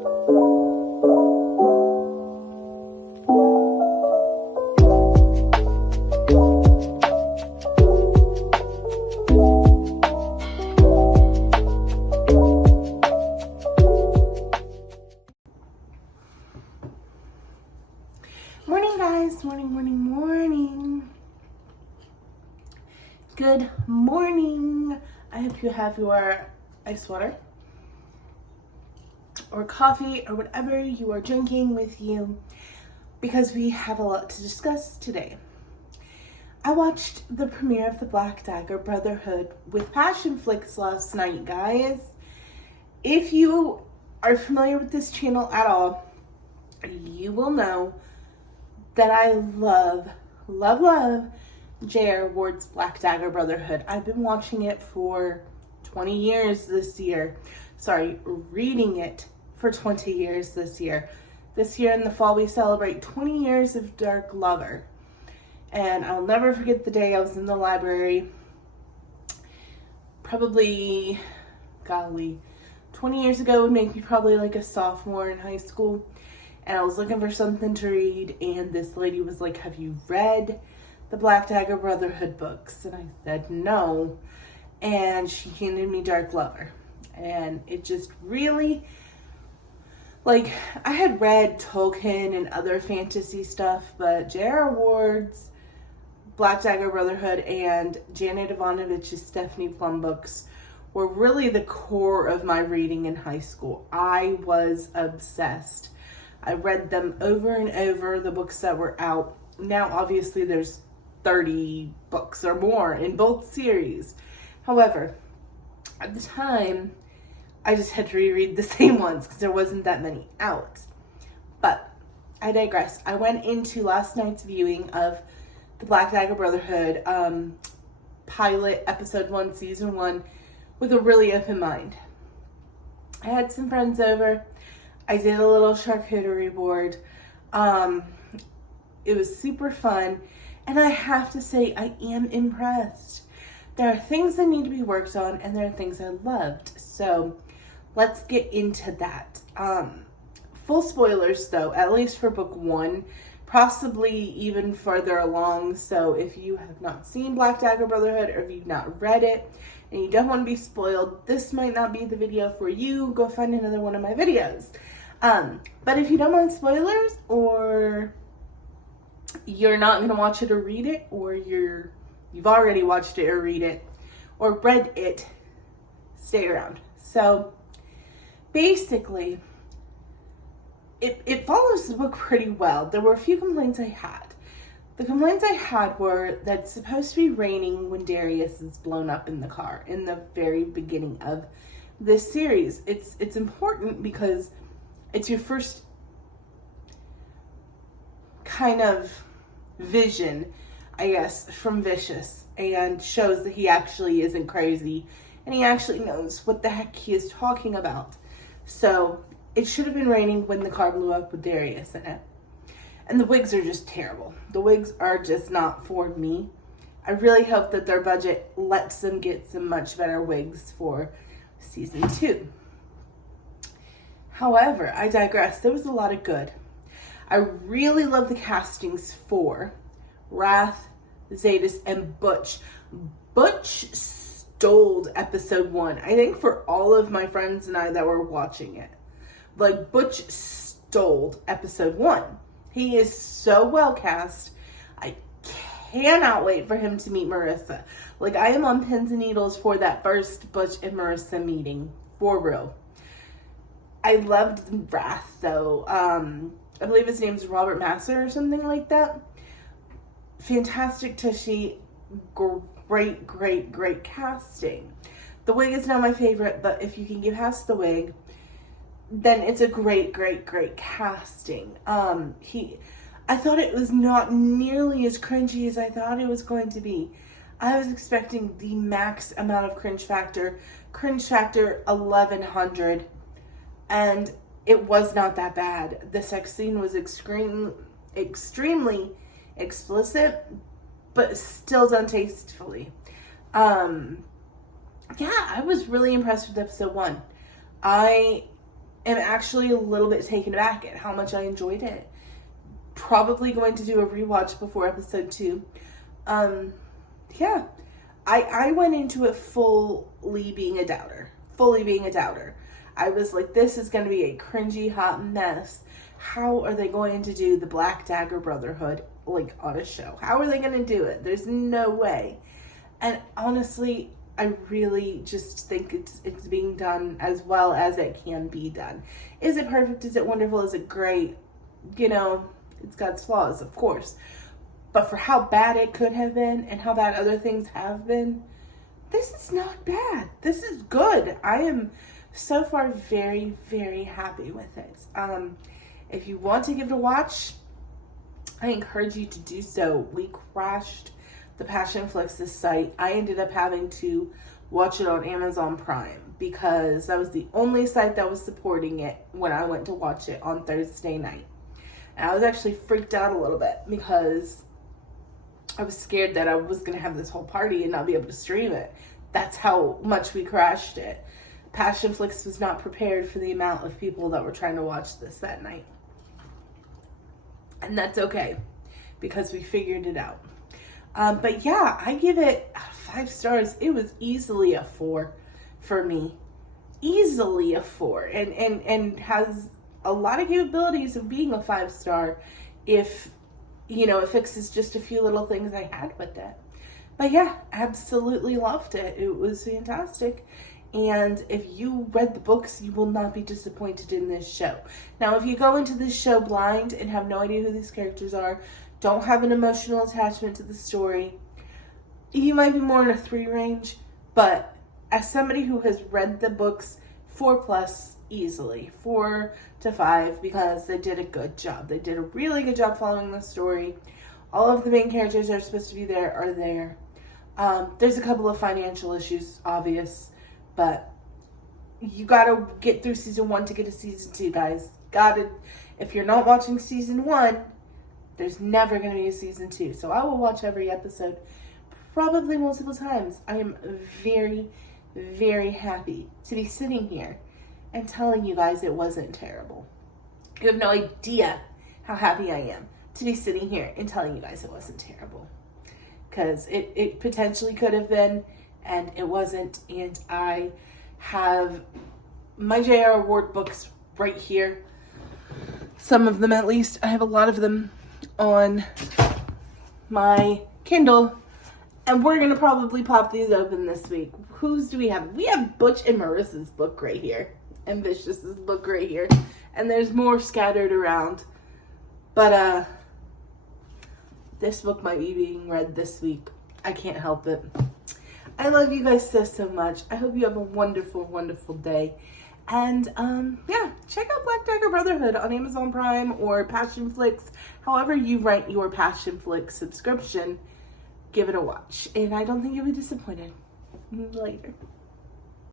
Morning, guys. Morning. Good morning. I hope you have your ice water or coffee or whatever you are drinking with you, because we have a lot to discuss today. I watched the premiere of the Black Dagger Brotherhood with Passionflix last night, guys. If you are familiar with this channel at all, you will know that I love J.R. Ward's Black Dagger Brotherhood. I've been watching it for 20 years this year. Reading it for 20 years this year. This year in the fall, we celebrate 20 years of Dark Lover. And I'll never forget the day I was in the library. Probably, 20 years ago would make me probably like a sophomore in high school. And I was looking for something to read, and this lady was like, have you read the Black Dagger Brotherhood books? And I said no. And she handed me Dark Lover. And it just really, like, I had read Tolkien and other fantasy stuff, but J.R. Ward's Black Dagger Brotherhood and Janet Ivanovich's Stephanie Plum books were really the core of my reading in high school. I was obsessed. I read them over and over, the books that were out. Now, obviously, there's 30 books or more in both series. However, at the time, I just had to reread the same ones because there wasn't that many out. But I digress. I went into last night's viewing of the Black Dagger Brotherhood pilot, episode 1, season 1, with a really open mind. I had some friends over. I did a little charcuterie board. It was super fun. And I have to say, I am impressed. There are things that need to be worked on, and there are things I loved. So let's get into that. Full spoilers, though, at least for book 1, possibly even further along. So if you have not seen Black Dagger Brotherhood, or if you've not read it, and you don't want to be spoiled, this might not be the video for you. Go find another one of my videos. But if you don't mind spoilers, or you're not going to watch it or read it, or you've already watched it or read it, or read it, stay around. So basically, it follows the book pretty well. There were a few complaints I had. The complaints I had were that it's supposed to be raining when Darius is blown up in the car in the very beginning of this series. It's important because it's your first kind of vision, I guess, from Vicious, and shows that he actually isn't crazy and he actually knows what the heck he is talking about. So it should have been raining when the car blew up with Darius in it. And the wigs are just terrible. The wigs are just not for me. I really hope that their budget lets them get some much better wigs for season 2. However, I digress. There was a lot of good. I really love the castings for Wrath, Zadis, and Butch. Butch stole episode 1. I think for all of my friends and I that were watching it. Like, Butch stole episode 1. He is so well cast. I cannot wait for him to meet Marissa. Like, I am on pins and needles for that first Butch and Marissa meeting. For real. I loved Wrath, though. I believe his name's Robert Masser or something like that. Fantastic Tushy. Great casting. The wig is not my favorite, but if you can get past the wig, then it's a great casting. I thought it was not nearly as cringy as I thought it was going to be. I was expecting the max amount of cringe factor 1100, and it was not that bad. The sex scene was extremely explicit, but still done tastefully. Yeah, I was really impressed with episode 1. I am actually a little bit taken aback at how much I enjoyed it. Probably going to do a rewatch before episode 2. Yeah. I went into it fully being a doubter. I was like, this is going to be a cringy hot mess. How are they going to do the Black Dagger Brotherhood like on a show? How are they going to do it? There's no way. And honestly, I really just think it's being done as well as it can be done. Is it perfect? Is it wonderful? Is it great? You know, it's got its flaws, of course. But for how bad it could have been and how bad other things have been, this is not bad. This is good. I am so far very, very happy with it. If you want to give it a watch, I encourage you to do so. We crashed the Passionflix's site. I ended up having to watch it on Amazon Prime because that was the only site that was supporting it when I went to watch it on Thursday night. And I was actually freaked out a little bit because I was scared that I was going to have this whole party and not be able to stream it. That's how much we crashed it. Passionflix was not prepared for the amount of people that were trying to watch this that night. And that's okay, because we figured it out. But yeah, I give it 5 stars. It was easily a 4 for me. Easily a 4. And has a lot of capabilities of being a 5-star if, you know, it fixes just a few little things I had with it. But yeah, absolutely loved it. It was fantastic. And if you read the books, you will not be disappointed in this show. Now, if you go into this show blind and have no idea who these characters are, don't have an emotional attachment to the story, you might be more in a 3 range. But as somebody who has read the books, 4+ easily. 4 to 5, because they did a good job. They did a really good job following the story. All of the main characters that are supposed to be there are there. There's a couple of financial issues, obvious. But you gotta get through season 1 to get to season 2, guys. If you're not watching season 1, there's never gonna be a season 2. So I will watch every episode, probably multiple times. I am very, very happy to be sitting here and telling you guys it wasn't terrible. You have no idea how happy I am to be sitting here and telling you guys it wasn't terrible. Because it potentially could have been, and it wasn't. And I have my J.R. Ward books right here. Some of them, at least. I have a lot of them on my Kindle. And we're going to probably pop these open this week. Whose do we have? We have Butch and Marissa's book right here. And Vicious's book right here. And there's more scattered around. But, this book might be being read this week. I can't help it. I love you guys so much. I hope you have a wonderful, wonderful day. And, yeah, check out Black Dagger Brotherhood on Amazon Prime or Passionflix. However you rent your Passionflix subscription, give it a watch. And I don't think you'll be disappointed. Later.